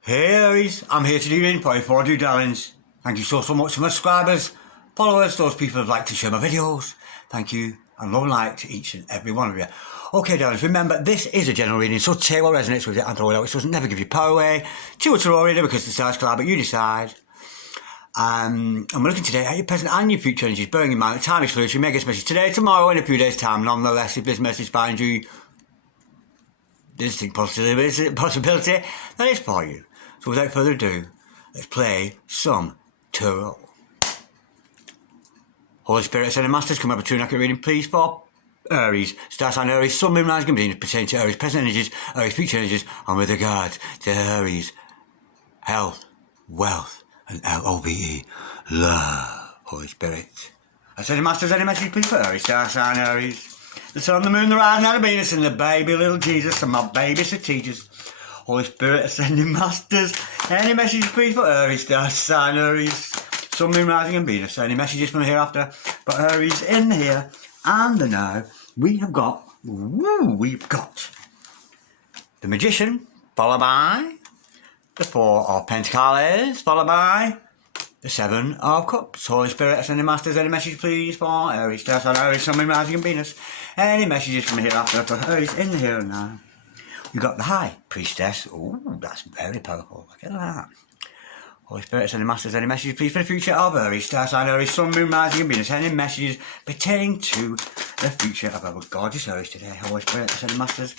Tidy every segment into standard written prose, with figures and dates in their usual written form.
Hey Aries, I'm here to do your input for you darlings. Thank you so much to my subscribers, followers, those people who've liked to share my videos. Thank you and love and like to each and every one of you. Okay darlings, remember this is a general reading, so take what resonates with it and throw it out, which doesn't never give you power away. Chew a tarot reader because the stars collide, but you decide. And we're looking today at your present and your future energies, bearing in mind the time is fluid, so you may get this message today, tomorrow, in a few days' time. Nonetheless, if this message finds you, distinct possibility that is for you. So without further ado, let's play some tarot. Holy Spirit, Ascended Masters, come up with a true and accurate reading, please, for Aries, star sign Aries, sun, moon, rising, and Venus, pertaining to Aries, present energies, Aries, future energies, and with regard to Aries, health, wealth, and love, love. Holy Spirit. Ascended Masters, any message, please, for Aries, star sign Aries. The sun, the moon, the rising, and the Venus, and the baby little Jesus, and my baby strategist. Holy Spirit, Ascending Masters, any messages please for Aries, star sign Aries, sun, moon, rising and Venus, any messages from hereafter for Aries in the here and the now. We've got the Magician, followed by the Four of Pentacles, followed by the Seven of Cups. Holy Spirit, Ascending Masters, any message please for Aries, star sign Aries, sun, moon, rising and Venus, any messages from hereafter for Aries in the here and now. We've got the High Priestess. Oh, that's very powerful. Look at that. Holy Spirit, Ascending Masters, any messages please for the future of Aries, star sign Aries, sun, moon, rising and Venus, any messages pertaining to the future of our gorgeous Aries today. Holy Spirit, Ascending Masters,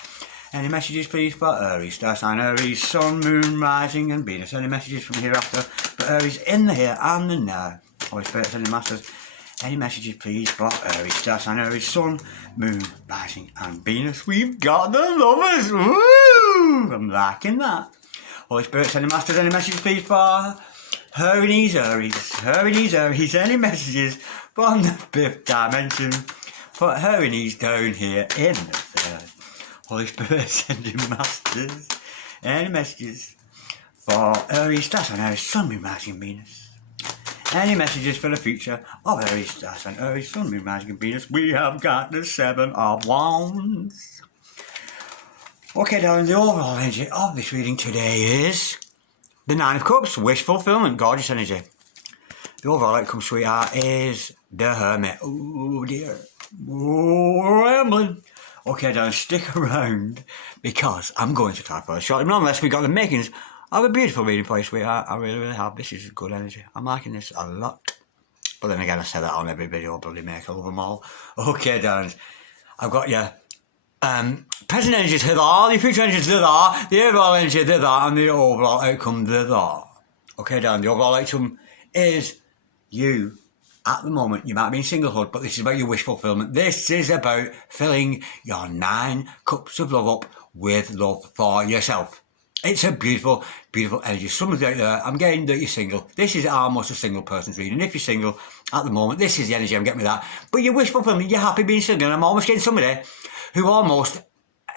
any messages please for Aries, star sign Aries, sun, moon, rising and Venus, any messages from hereafter for Aries in the here and the now. Holy Spirit, Ascending Masters, any messages please for Aries, star sign Aries, sun, moon, rising and Venus. We've got the Lovers. Woo! I'm liking that. Holy Spirit, Ascending Masters, any messages please for Aries, Aries, any messages from the fifth dimension for Aries down here in the third. Holy Spirit, Ascending Masters, any messages for Aries, star sign Aries, sun, moon, rising and Venus. Any messages for the future of Aries, star sign Aries, sun, moon, rising and Venus. We have got the Seven of Wands. Okay, darling, the overall energy of this reading today is the Nine of Cups, wish fulfillment, gorgeous energy. The overall outcome, sweetheart, is the Hermit. Oh dear. Oh, rambling. Okay, darling, stick around because I'm going to clarify shortly. Nonetheless, we got the makings of a beautiful reading for you, sweetheart. I really, really have. This is good energy. I'm liking this a lot. But then again, I say that on every video, bloody make. I love them all. Okay, darlings. I've got your present energies here, the future energies there, the overall energy there, and the overall outcome there. Okay, darling, the overall outcome is you. At the moment, you might be in singlehood, but this is about your wish fulfillment. This is about filling your 9 cups of love up with love for yourself. It's a beautiful, beautiful energy. Some of you out there, I'm getting that you're single. This is almost a single person's reading. If you're single at the moment, this is the energy I'm getting with that. But your wish fulfillment, you're happy being single. And I'm almost getting somebody who almost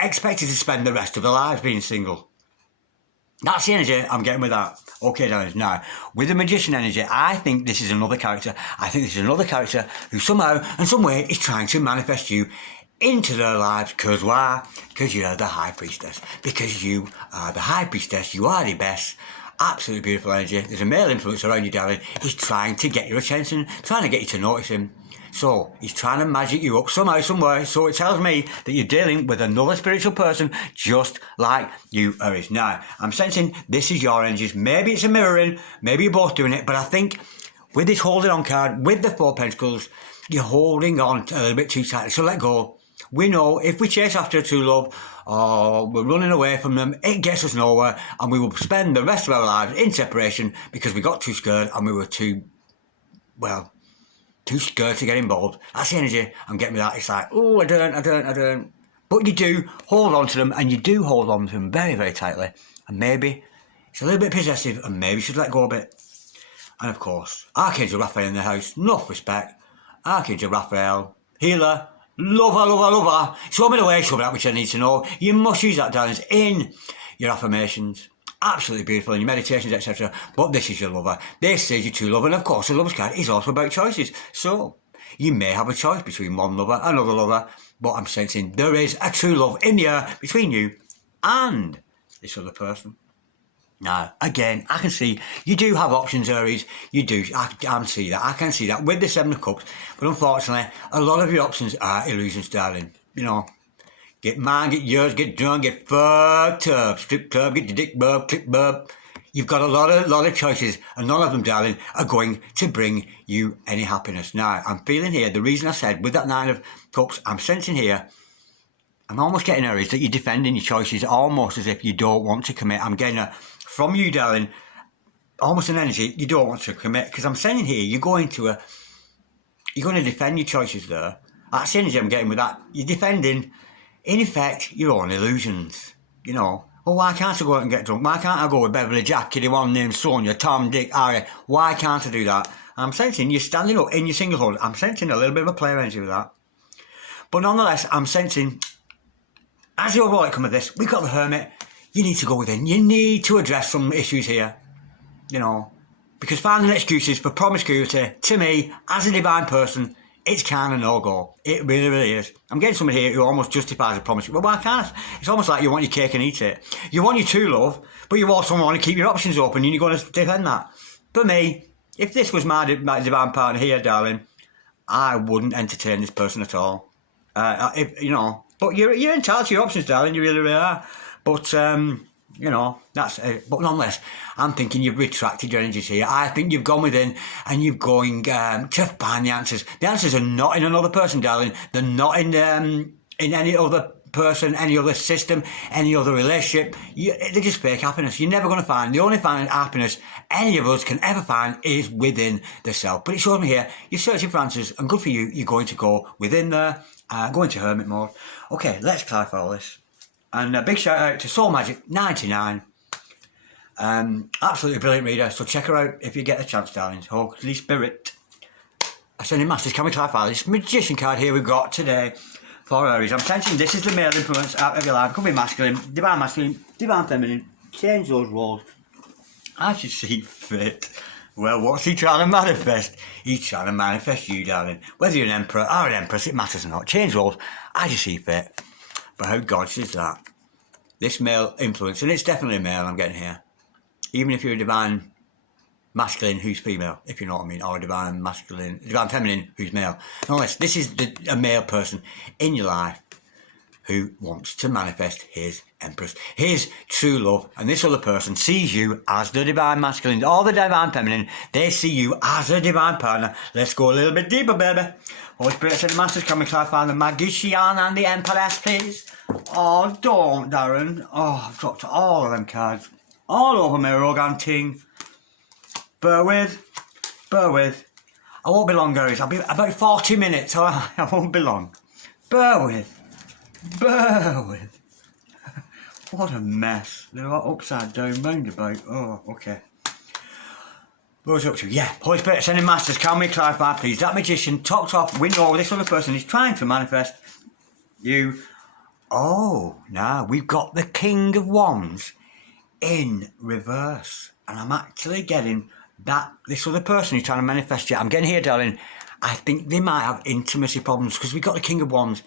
expected to spend the rest of their lives being single. That's the energy I'm getting with that. Okay, darlings. Now, with the Magician energy, I think this is another character. I think this is another character who somehow and some way is trying to manifest you into their lives. Because why? Because you're the High Priestess. Because you are the High Priestess. You are the best. Absolutely beautiful energy. There's a male influence around you, darling. He's trying to get your attention, trying to get you to notice him. So, he's trying to magic you up somehow, somewhere. So it tells me that you're dealing with another spiritual person just like you, Aries. Now, I'm sensing this is your energies. Maybe it's a mirroring. Maybe you're both doing it. But I think with this holding on card, with the Four of Pentacles, you're holding on a little bit too tightly. So let go. We know if we chase after a true love or we're running away from them, it gets us nowhere. And we will spend the rest of our lives in separation because we got too scared and we were too scared to get involved. That's the energy I'm getting with that. It's like, oh, I don't. But you do hold on to them, and you do hold on to them very, very tightly. And maybe it's a little bit possessive, and maybe you should let go a bit. And of course, Archangel Raphael in the house, enough respect. Archangel Raphael, healer, lover. Show me the way, show me that which I need to know. You must use that, darlings, in your affirmations. Absolutely beautiful in your meditations, etc. But this is your lover. This is your true love. And of course, the lover's card is also about choices. So, you may have a choice between one lover and another lover. But I'm sensing there is a true love in the air between you and this other person. Now, again, I can see you do have options, Aries. You do. I can see that. I can see that with the Seven of Cups. But unfortunately, a lot of your options are illusions, darling. You know, get mine, get yours, get drunk, get fucked up. Strip club, get your dick bub, click bub. You've got a lot of choices, and none of them, darling, are going to bring you any happiness. Now, I'm feeling here, the reason I said with that Nine of Cups, I'm sensing here, I'm almost getting Aries that you're defending your choices almost as if you don't want to commit. I'm getting from you, darling, almost an energy you don't want to commit, because I'm saying here you're going to defend your choices there. That's the energy I'm getting with that. You're defending, in effect, your own illusions. You know, well, why can't I go out and get drunk? Why can't I go with Beverly, Jack, Kitty, one named Sonia, Tom, Dick, Harry? Why can't I do that? I'm sensing you're standing up in your singlehood. I'm sensing a little bit of a player energy with that. But nonetheless, I'm sensing, as the overall outcome of this, we've got the Hermit. You need to go within. You need to address some issues here, you know, because finding excuses for promiscuity, to me, as a divine person, it's kind of no-go. It really, really is. I'm getting someone here who almost justifies a promiscuity. Well, why can't I? It's almost like you want your cake and eat it. You want your true love, but you also want to keep your options open, and you're going to defend that. For me, if this was my divine partner here, darling, I wouldn't entertain this person at all. If you know, but you're entitled to your options, darling. You really, really are. But, you know, that's it. But nonetheless, I'm thinking you've retracted your energies here. I think you've gone within and you're going to find the answers. The answers are not in another person, darling. They're not in any other person, any other system, any other relationship. They're just fake happiness. You're never going to find. The only happiness any of us can ever find is within the self. But it shows me here, you're searching for answers, and good for you, you're going to go within there, go into hermit mode. Okay, let's clarify all this. And a big shout out to Soul Magic 99. Absolutely brilliant reader, so check her out if you get a chance, darlings. Holy Spirit. Ascending Masters, can we clarify this Magician card here we've got today for Aries? I'm sensing this is the male influence out of your life. Could be masculine, divine feminine. Change those roles as you see fit. Well, what's he trying to manifest? He's trying to manifest you, darling. Whether you're an emperor or an empress, it matters not. Change roles as you see fit. But how gorgeous is that? This male influence, and it's definitely a male I'm getting here. Even if you're a divine masculine who's female, if you know what I mean, or a divine feminine who's male. Nonetheless, this is a male person in your life who wants to manifest his empress, his true love, and this other person sees you as the divine masculine or the divine feminine. They see you as a divine partner. Let's go a little bit deeper, baby. Holy Spirit and Masters, can we clarify the Magician and the Empress, please? Oh, don't, Darren. Oh, I've dropped all of them cards. All over my Rogan team. Bear with. I won't be long, guys. I'll be about 40 minutes. I won't be long. Bear with. What a mess. They're all upside down, roundabout. Oh, okay. What's up to? Yeah, Holy Spirit, Ascending Masters, can we clarify, please? That Magician, topped off, we know this other person is trying to manifest you. Oh, now we've got the King of Wands in reverse. And I'm actually getting that this other person who's trying to manifest you. I'm getting here, darling. I think they might have intimacy problems because we've got the King of Wands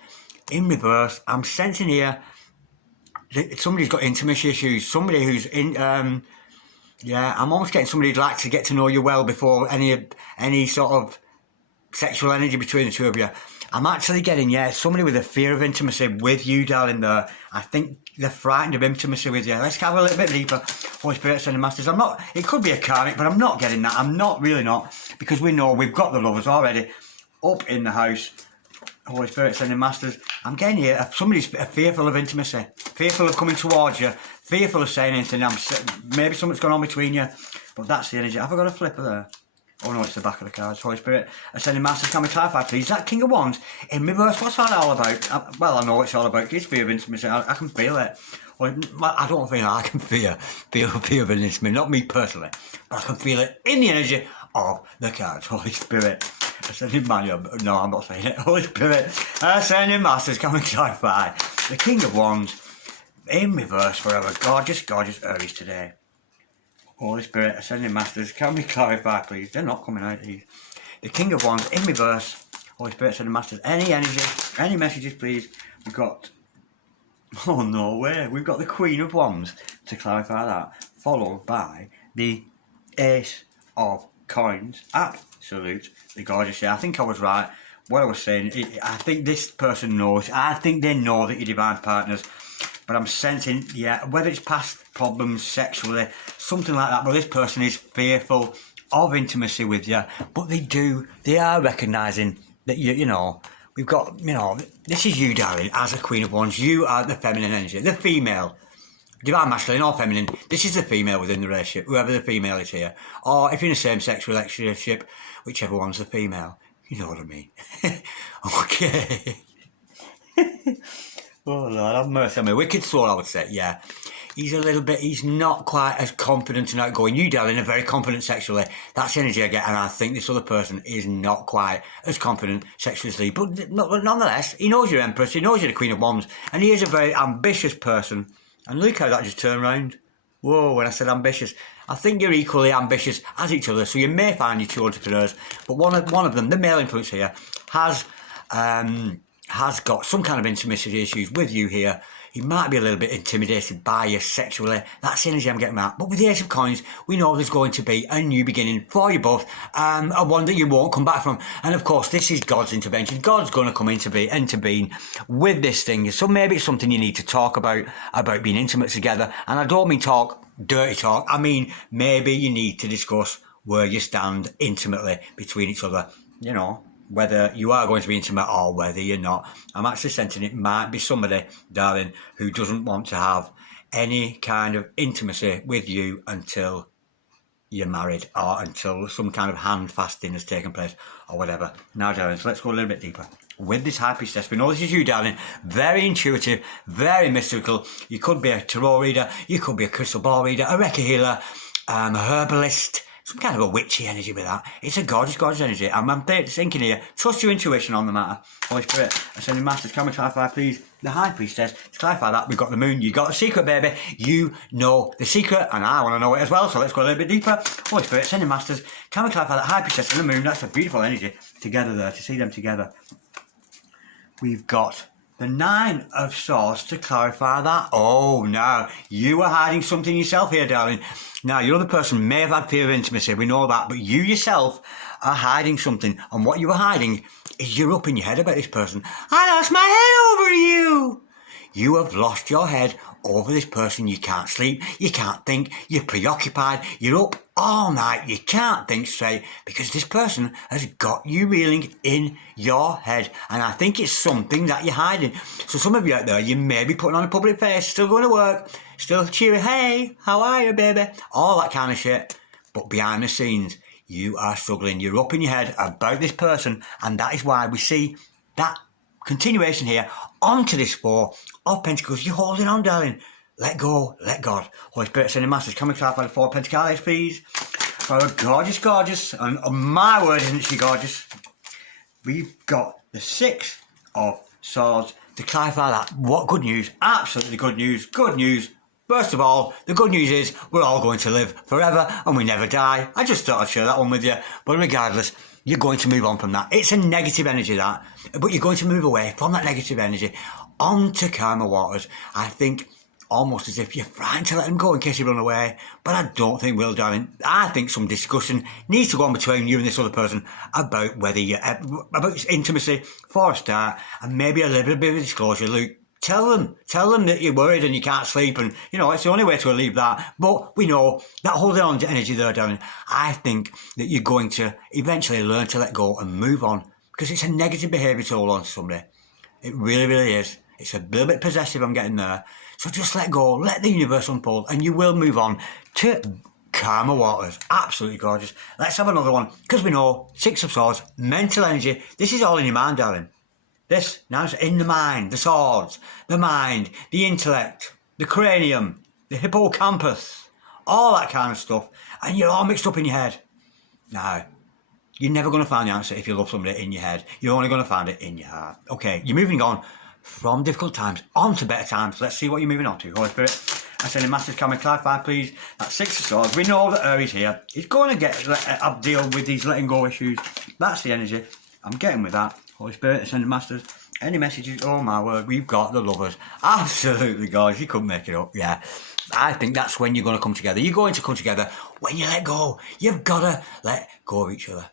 in reverse. I'm sensing here that somebody's got intimacy issues. Somebody who's in... yeah, I'm almost getting somebody who'd like to get to know you well before any sort of sexual energy between the two of you. I'm actually getting, yeah, somebody with a fear of intimacy with you, darling, there. I think they're frightened of intimacy with you. Let's go a little bit deeper. Holy Spirit, Ascending Masters. I'm not, it could be a karmic, but I'm not getting that. I'm not, really not, because we know we've got the lovers already up in the house. Holy Spirit, Ascending Masters. I'm getting here, if somebody's fearful of intimacy, fearful of coming towards you, fearful of saying anything. Maybe something's gone on between you, but that's the energy. Have I got a flipper there? Oh no, it's the back of the cards. Holy Spirit, Ascending Masters, can we clarify, please? That King of Wands in reverse, what's that all about? Well, I know it's all about. It's fear of intimacy. I can feel it. Well, I don't feel it. I can feel fear of intimacy. Not me personally, but I can feel it in the energy of the cards. Holy Spirit, Ascending Masters. No, I'm not saying it. Holy Spirit, Ascending Masters, can we clarify? The King of Wands in reverse forever. Gorgeous, gorgeous Aries today. Holy Spirit, Ascending Masters, can we clarify, please? They're not coming out, these. The King of Wands in reverse. Holy Spirit, Ascending Masters, any energy, any messages, please? We've got... Oh, no way. We've got the Queen of Wands to clarify that. followed by the Ace of Coins. Absolutely gorgeous. Yeah, I think I was right. What I was saying, I think this person knows. I think they know that you're divine partners. But I'm sensing, yeah, whether it's past problems sexually, something like that, but this person is fearful of intimacy with you. But they are recognising that you know, we've got, you know, this is you, darling, as a Queen of Wands. You are the feminine energy, the female. Divine masculine or feminine, this is the female within the relationship, whoever the female is here. Or if you're in a same-sex relationship, whichever one's the female. You know what I mean. Okay. Oh Lord, have mercy on me. Wicked soul, I would say, yeah. He's not quite as confident and outgoing. You, darling, are very confident sexually. That's the energy I get, and I think this other person is not quite as confident sexually. But nonetheless, he knows you're Empress, he knows you're the Queen of Wands, and he is a very ambitious person. And look how that just turned round. Whoa, when I said ambitious. I think you're equally ambitious as each other, so you may find your two entrepreneurs, but one of them, the male influence here, has got some kind of intimacy issues with you here. He might be a little bit intimidated by you sexually. That's the energy I'm getting at. But with the Ace of Coins, we know there's going to be a new beginning for you both, a one that you won't come back from. And of course, this is God's intervention. God's going to come into being with this thing. So maybe it's something you need to talk about being intimate together. And I don't mean dirty talk. I mean, maybe you need to discuss where you stand intimately between each other. You know, whether you are going to be intimate or whether you're not. I'm actually sensing it might be somebody, darling, who doesn't want to have any kind of intimacy with you until you're married or until some kind of hand fasting has taken place or whatever. Now, darling, so let's go a little bit deeper. With this High Priestess, we know this is you, darling. Very intuitive, very mystical. You could be a tarot reader, you could be a crystal ball reader, a Reiki healer, a herbalist, some kind of a witchy energy with that. It's a gorgeous, gorgeous energy. I'm thinking here, trust your intuition on the matter. Holy Spirit, Ascending Masters, can we clarify, please? The High Priestess, to clarify that, we've got the moon, you got the secret, baby. You know the secret, and I want to know it as well, so let's go a little bit deeper. Holy Spirit, Ascending Masters, can we clarify that High Priestess and the moon? That's a beautiful energy together there, to see them together. We've got the Nine of Swords to clarify that. Oh, now, you are hiding something yourself here, darling. Now, your other person may have had fear of intimacy, we know that, but you yourself are hiding something. And what you are hiding is you're up in your head about this person. I lost my head over you. You have lost your head over this person. You can't sleep, you can't think, you're preoccupied, you're up all night, you can't think straight because this person has got you reeling in your head. And I think it's something that you're hiding. So some of you out there, you may be putting on a public face, still going to work, still cheery, hey, how are you, baby? All that kind of shit. But behind the scenes, you are struggling. You're up in your head about this person, and that is why we see that continuation here onto this Four of Pentacles. You're holding on, darling. Let go, let God. Holy Spirit, Ascending Masters, can we clarify the Four of Pentacles, please? For a gorgeous, gorgeous, and my word, isn't she gorgeous? We've got the Six of Swords to clarify that. What good news? Absolutely good news. Good news. First of all, the good news is we're all going to live forever and we never die. I just thought I'd share that one with you. But regardless, you're going to move on from that. It's a negative energy, that. But you're going to move away from that negative energy onto calmer waters. I think almost as if you're frightened to let them go in case you run away. But I don't think we'll, darling. I think some discussion needs to go on between you and this other person about whether you about intimacy for a start, and maybe a little bit of disclosure. Luke, tell them that you're worried and you can't sleep, and you know it's the only way to relieve that. But we know that holding on to energy there, darling. I think that you're going to eventually learn to let go and move on, because it's a negative behaviour to hold on to somebody. It really, really is. It's a little bit possessive, I'm getting there. So just let go, let the universe unfold, and you will move on to calmer waters. Absolutely gorgeous. Let's have another one, because we know Six of Swords, mental energy. This is all in your mind, darling. This, now it's in the mind, the swords, the mind, the intellect, the cranium, the hippocampus, all that kind of stuff. And you're all mixed up in your head. Now, you're never going to find the answer if you love somebody in your head. You're only going to find it in your heart. Okay, you're moving on from difficult times on to better times. Let's see what you're moving on to. Holy Spirit, Ascending Masters, can we clarify, please? That Six of Swords, we know that Aries here is going to deal with these letting go issues. That's the energy I'm getting with that. Holy Spirit, Ascending Masters, any messages? Oh my word, we've got the Lovers. Absolutely gorgeous, you couldn't make it up, yeah. I think that's when you're going to come together. You're going to come together when you let go. You've got to let go of each other.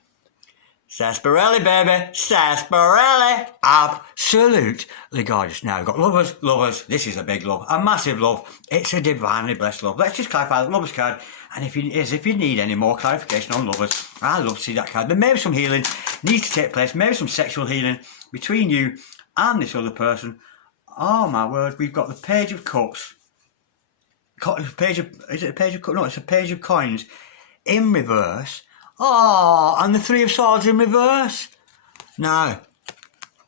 Sarsaparilla, baby, sarsaparilla. Absolutely gorgeous. Now, we've got lovers. This is a big love, a massive love. It's a divinely blessed love. Let's just clarify the lovers card. And if you need any more clarification on lovers, I love to see that card. There may be some healing needs to take place. Maybe some sexual healing between you and this other person. Oh my word, we've got the Page of Cups. Is it a Page of Cups? No, it's a Page of Coins in reverse. Oh, and the Three of Swords in reverse. Now,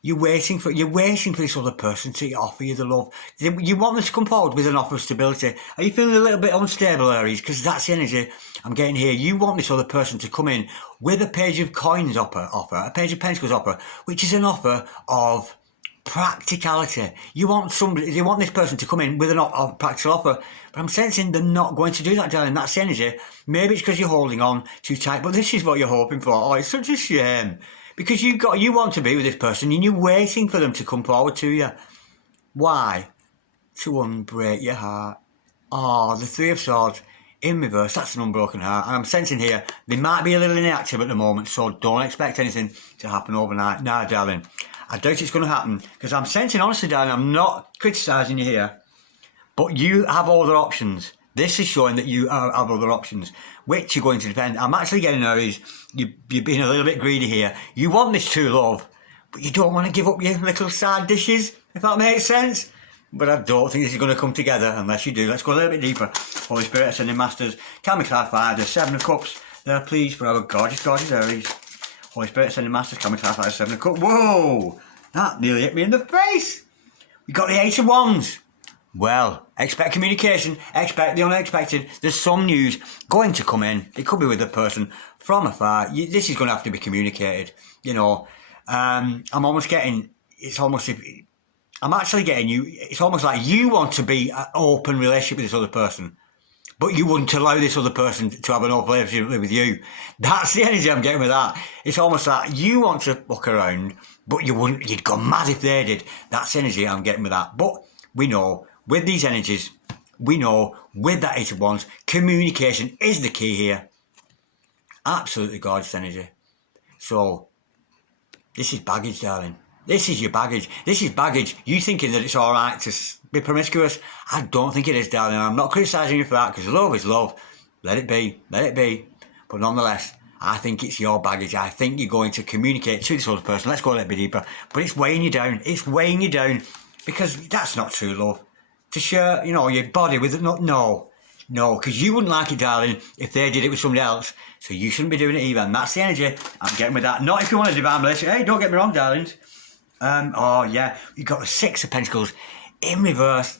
you're waiting for this other person to offer you the love. You want them to come forward with an offer of stability. Are you feeling a little bit unstable, Aries? Because that's the energy I'm getting here. You want this other person to come in with a Page of Coins offer, a Page of Pentacles offer, which is an offer of practicality. You want this person to come in with a practical offer, but I'm sensing they're not going to do that, darling. That's the energy. Maybe it's because you're holding on too tight, but this is what you're hoping for. Oh, it's such a shame. Because you want to be with this person and you're waiting for them to come forward to you. Why? To unbreak your heart. Oh, the Three of Swords in reverse. That's an unbroken heart. And I'm sensing here they might be a little inactive at the moment, so don't expect anything to happen overnight. Nah, darling. I doubt it's going to happen because I'm sensing, honestly, darling, I'm not criticising you here, but you have other options. This is showing that you have other options, which you're going to defend. I'm actually getting Aries, you're being a little bit greedy here. You want this true love, but you don't want to give up your little side dishes, if that makes sense. But I don't think this is going to come together unless you do. Let's go a little bit deeper. Holy Spirit, Ascending Masters, can we clarify the Seven of Cups there, please, for our gorgeous, gorgeous Aries? Holy Spirit, Ascending Masters, can we clarify the Seven of Cups? Whoa! That nearly hit me in the face. We got the Eight of Wands. Well, expect communication, expect the unexpected. There's some news going to come in. It could be with a person from afar. This is going to have to be communicated. You know, I'm almost getting, I'm actually getting you, it's almost like you want to be an open relationship with this other person, but you wouldn't allow this other person to have an open relationship with you. That's the energy I'm getting with that. It's almost like you want to fuck around, but you'd go mad if they did. That's the energy I'm getting with that. But we know, with these energies, we know with that Eight of Wands, communication is the key here. Absolutely gorgeous energy. So, this is baggage, darling. This is your baggage. This is baggage. You thinking that it's alright to be promiscuous? I don't think it is, darling. I'm not criticising you for that, because love is love. Let it be. Let it be. But nonetheless, I think it's your baggage. I think you're going to communicate to this other person. Let's go a little bit deeper. But it's weighing you down. It's weighing you down, because that's not true love. To share, you know, your body with it. No, because you wouldn't like it, darling, if they did it with somebody else. So you shouldn't be doing it either. And that's the energy I'm getting with that. Not if you want a divine relationship. Hey, don't get me wrong, darlings. Oh yeah, you've got the Six of Pentacles in reverse.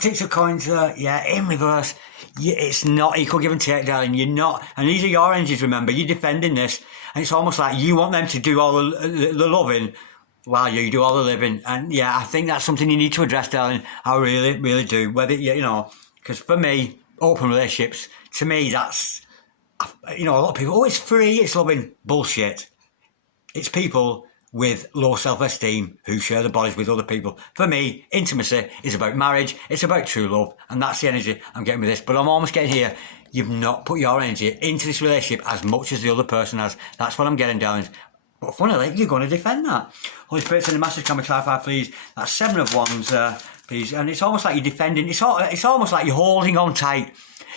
Six of Coins, yeah, in reverse. It's not equal give and take, darling. You're not, and these are your energies. Remember, you're defending this, and it's almost like you want them to do all the loving while you do all the living. And yeah, I think that's something you need to address, darling. I really, really do. Whether you know, because for me, open relationships, to me, that's, you know, a lot of people, oh, it's free, it's loving. Bullshit. It's people with low self-esteem who share their bodies with other people. For me, intimacy is about marriage, it's about true love, and that's the energy I'm getting with this. But I'm almost getting here, you've not put your energy into this relationship as much as the other person has. That's what I'm getting, darlings. But funnily, you're going to defend that. Holy Spirit and the Masters, can we clarify, please? That's Seven of Wands, please. And it's almost like you're defending, it's almost like you're holding on tight.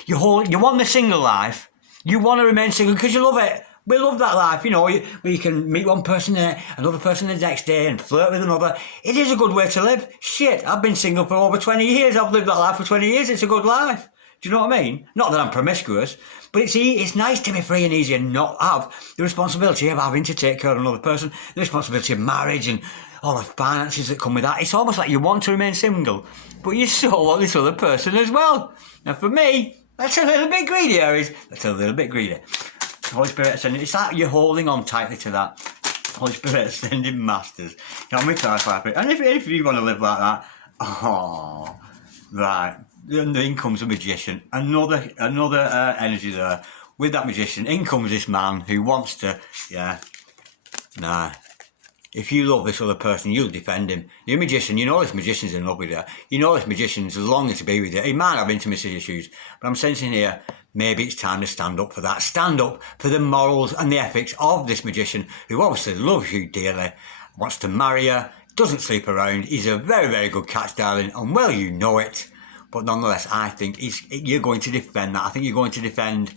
You want the single life, you want to remain single because you love it. We love that life, you know, where you can meet one person there, another person the next day and flirt with another. It is a good way to live. Shit, I've been single for over 20 years. I've lived that life for 20 years. It's a good life. Do you know what I mean? Not that I'm promiscuous, but it's nice to be free and easy and not have the responsibility of having to take care of another person, the responsibility of marriage and all the finances that come with that. It's almost like you want to remain single, but you still want this other person as well. Now for me, that's a little bit greedy, Aries. That's a little bit greedy. Holy Spirit Ascending, it's like you're holding on tightly to that. Holy Spirit Ascending Masters. Can we clarify it? And if you want to live like that, oh, right. Then in comes a magician. Another energy there. With that magician, in comes this man who wants to, yeah, nah. If you love this other person, you'll defend him. You're a magician, you know this magician's in love with you. You know this magician's longing to be with you. He might have intimacy issues, but I'm sensing here, maybe it's time to stand up for that. Stand up for the morals and the ethics of this magician, who obviously loves you dearly, wants to marry you, doesn't sleep around. He's a very, very good catch, darling, and well, you know it. But nonetheless, I think you're going to defend that. I think you're going to defend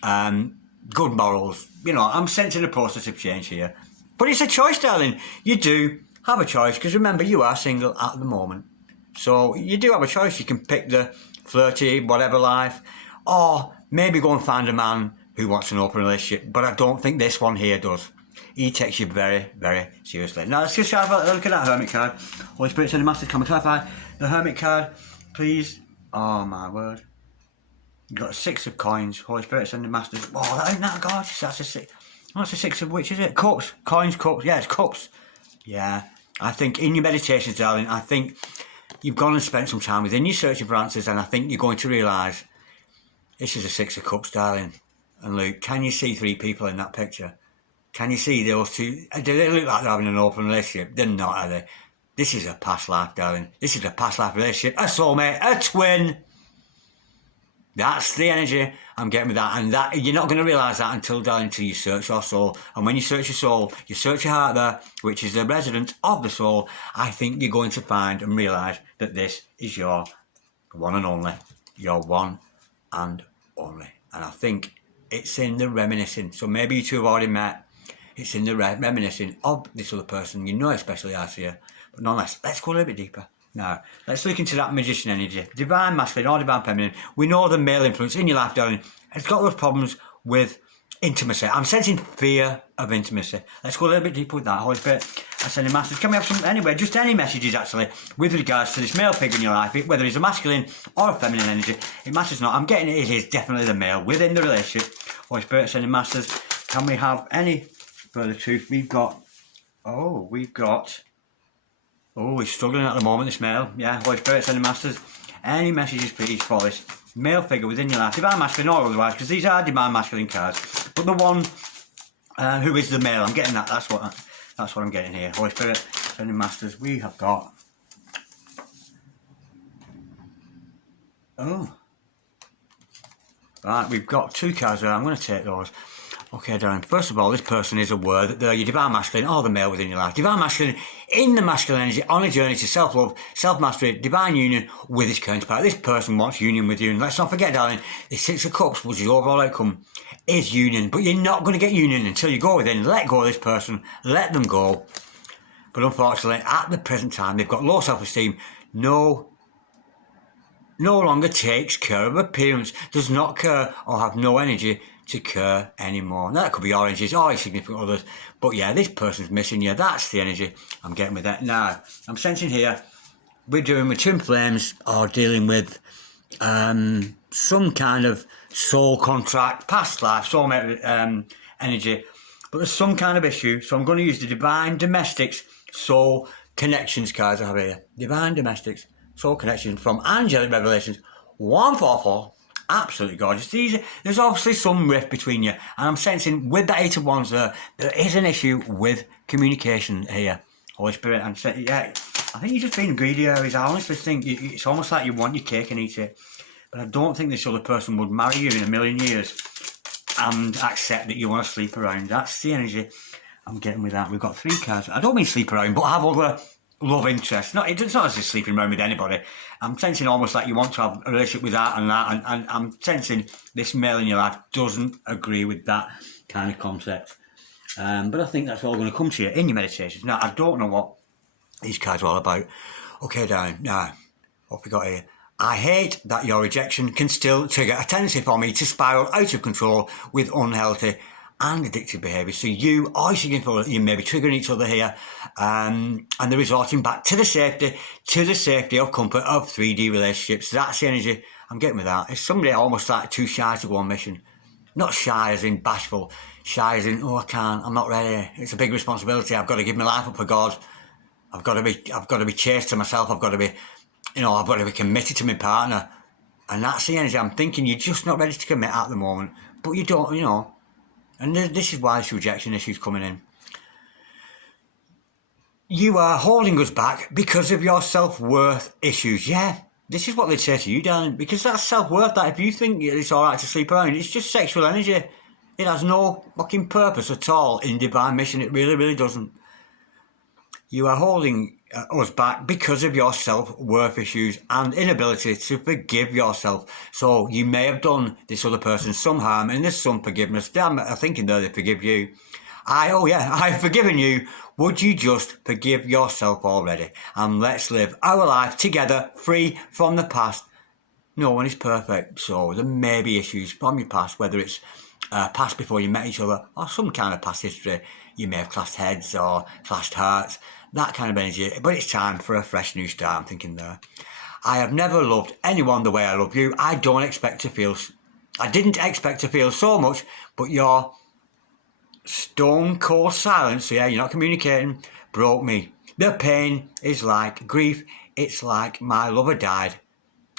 good morals. You know, I'm sensing a process of change here. But it's a choice, darling. You do have a choice, because remember, you are single at the moment. So you do have a choice. You can pick the flirty, whatever life, or maybe go and find a man who wants an open relationship. But I don't think this one here does. He takes you very, very seriously. Now, let's just have a look at that Hermit card. Holy Spirit, Send the Masters, can we clarify the Hermit card, please? Oh, my word. You've got a 6 of coins. Holy Spirit, Send the Masters. Oh, that ain't that gorgeous. That's a 6. What's the 6 of which, is it? Cups. Coins, cups. Yeah, it's cups. Yeah. I think in your meditations, darling, I think you've gone and spent some time within your searching for answers, and I think you're going to realise this is a 6 of cups, darling. And Luke, can you see 3 people in that picture? Can you see those 2? Do they look like they're having an open relationship? They're not, are they? This is a past life, darling. This is a past life relationship. A soulmate, a twin. That's the energy I'm getting with that. And that you're not going to realise that until, darling, until you search your soul. And when you search your soul, you search your heart there, which is the resident of the soul. I think you're going to find and realise that this is your one and only. Your one and only. And I think it's in the reminiscing. So maybe you two have already met. It's in the reminiscing of this other person. You know, especially I see you. But nonetheless, let's go a little bit deeper. Now, let's look into that magician energy. Divine masculine or divine feminine. We know the male influence in your life, darling, has got those problems with intimacy. I'm sensing fear of intimacy. Let's go a little bit deeper with that. Holy Spirit, I send a message. Can we have some, anyway, just any messages actually, with regards to this male figure in your life, whether he's a masculine or a feminine energy, it matters not. I'm getting it is definitely the male within the relationship. Holy Spirit, sending masters. Can we have any further truth? We've got, he's struggling at the moment, this male. Yeah, Holy Spirit, sending masters. Any messages, please, for this male figure within your life, divine masculine or otherwise, because these are divine masculine cards. But the one who is the male, I'm getting that. That's what I'm getting here. Holy Spirit, sending masters. We have got. Right, we've got 2 cards there. I'm going to take those. Okay, darling. First of all, this person is aware that they're your divine masculine or the male within your life. Divine masculine in the masculine energy on a journey to self-love, self-mastery, divine union with his counterpart. This person wants union with you. And let's not forget, darling, the 6 of Cups, which is the overall outcome, is union. But you're not going to get union until you go within. Let go of this person. Let them go. But unfortunately, at the present time, they've got low self-esteem. No longer takes care of appearance. Does not care or have no energy to care anymore. Now, that could be oranges or your significant others, but yeah, this person's missing you. That's the energy I'm getting with that. Now, I'm sensing here we're doing with twin flames or dealing with some kind of soul contract, past life, soulmate energy, but there's some kind of issue. So I'm going to use the divine domestics soul connections cards I have here. Divine domestics soul connections from Angelic Revelations 144. Absolutely gorgeous. There's obviously some rift between you, and I'm sensing with that 8 of Wands there is an issue with communication here. Holy Spirit, I'm saying, yeah, I think you're just being greedy, Aries. I honestly think it's almost like you want your cake and eat it. But I don't think this other person would marry you in a million years and accept that you want to sleep around. That's the energy I'm getting with that. We've got 3 cards. I don't mean sleep around, but have other love interest. It's not as if sleeping around with anybody. I'm sensing almost like you want to have a relationship with that, and I'm sensing this male in your life doesn't agree with that kind of concept. But I think that's all going to come to you in your meditations. Now, I don't know what these cards are all about. Okay, darling. Now, what we got here? I hate that your rejection can still trigger a tendency for me to spiral out of control with unhealthy and addictive behaviour. So you or you may be triggering each other here, and they're resorting back to the safety of comfort of 3D relationships. That's the energy I'm getting with that. It's somebody almost like too shy to go on mission. Not shy as in bashful, shy as in, oh, I can't, I'm not ready. It's a big responsibility. I've got to give my life up for God. I've got to be chaste to myself. I've got to be committed to my partner. And that's the energy I'm thinking. You're just not ready to commit at the moment, but you don't, And this is why this rejection issue is coming in. You are holding us back because of your self-worth issues. Yeah, this is what they'd say to you, darling, because that's self-worth. That if you think it's all right to sleep around, it's just sexual energy. It has no fucking purpose at all in divine mission. It really, really doesn't. You are holding us back because of your self-worth issues and inability to forgive yourself. So you may have done this other person some harm, and there's some forgiveness. Damn, I'm thinking though they forgive you. I've forgiven you. Would you just forgive yourself already? And let's live our life together, free from the past. No one is perfect, so there may be issues from your past, whether it's past before you met each other or some kind of past history. You may have clashed heads or clashed hearts, that kind of energy. But it's time for a fresh new start, I'm thinking there. I have never loved anyone the way I love you. I didn't expect to feel so much, but your stone cold silence, yeah, you're not communicating, broke me. The pain is like grief. It's like my lover died,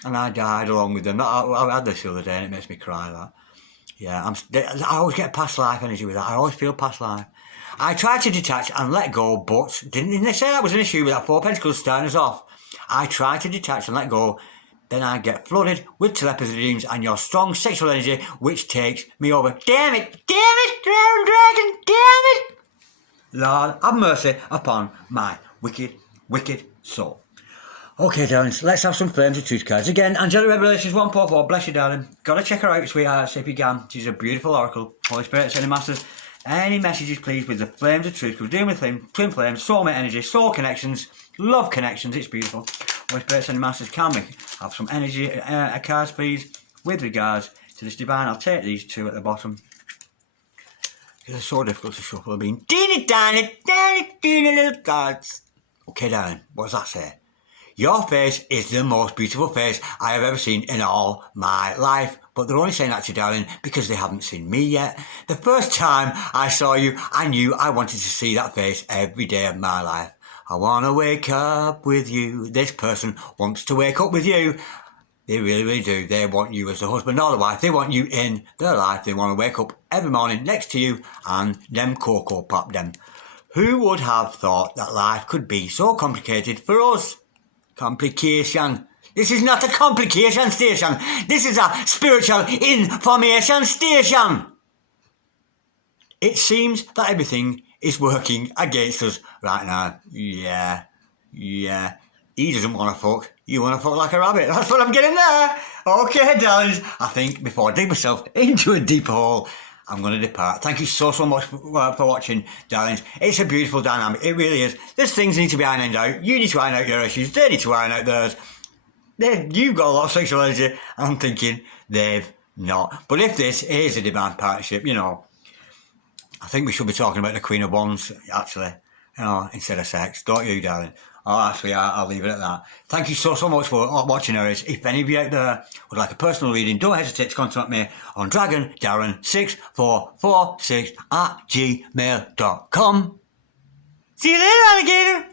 and I died along with them. I had this the other day, and it makes me cry. That, yeah, I always get past life energy with that. I always feel past life. I tried to detach and let go, but didn't they say that was an issue with that Four Pentacles starting us off? I tried to detach and let go. Then I get flooded with telepathy dreams and your strong sexual energy, which takes me over. Damn it, drowned dragon, damn it! Lord, have mercy upon my wicked, wicked soul. Okay, darlings, let's have some Flames of Truth cards. Again, Angelic Revelations 144, bless you, darling. Gotta check her out, sweetheart, see if you can. She's a beautiful oracle. Holy Spirit, sending masters. Any messages, please, with the Flames of Truth. We're dealing with twin flames, soulmate energy, soul connections, love connections. It's beautiful. Holy Spirit, sending masters, can we have some energy cards, please, with regards to this divine? I'll take these two at the bottom. They're so difficult to shuffle. I've been teeny little cards. Okay, darling, what does that say? Your face is the most beautiful face I have ever seen in all my life. But they're only saying that to you, darling, because they haven't seen me yet. The first time I saw you, I knew I wanted to see that face every day of my life. I want to wake up with you. This person wants to wake up with you. They really, really do. They want you as a husband or the wife. They want you in their life. They want to wake up every morning next to you and them cocoa pop them. Who would have thought that life could be so complicated for us? Complication. This is not a complication station. This is a spiritual information station. It seems that everything is working against us right now. Yeah. He doesn't want to fuck. You want to fuck like a rabbit. That's what I'm getting there. Okay, darlings. I think before I dig myself into a deep hole, I'm going to depart. Thank you so much for watching, darlings. It's a beautiful dynamic. It really is. There's things that need to be ironed out. You need to iron out your issues. They need to iron out theirs. You've got a lot of sexual energy. I'm thinking they've not. But if this is a divine partnership, I think we should be talking about the Queen of Wands, actually, instead of sex. Don't you, darling? Oh, actually, I'll leave it at that. Thank you so much for watching, Aries. If any of you out there would like a personal reading, don't hesitate to contact me on dragondarren6446@gmail.com. See you later, alligator!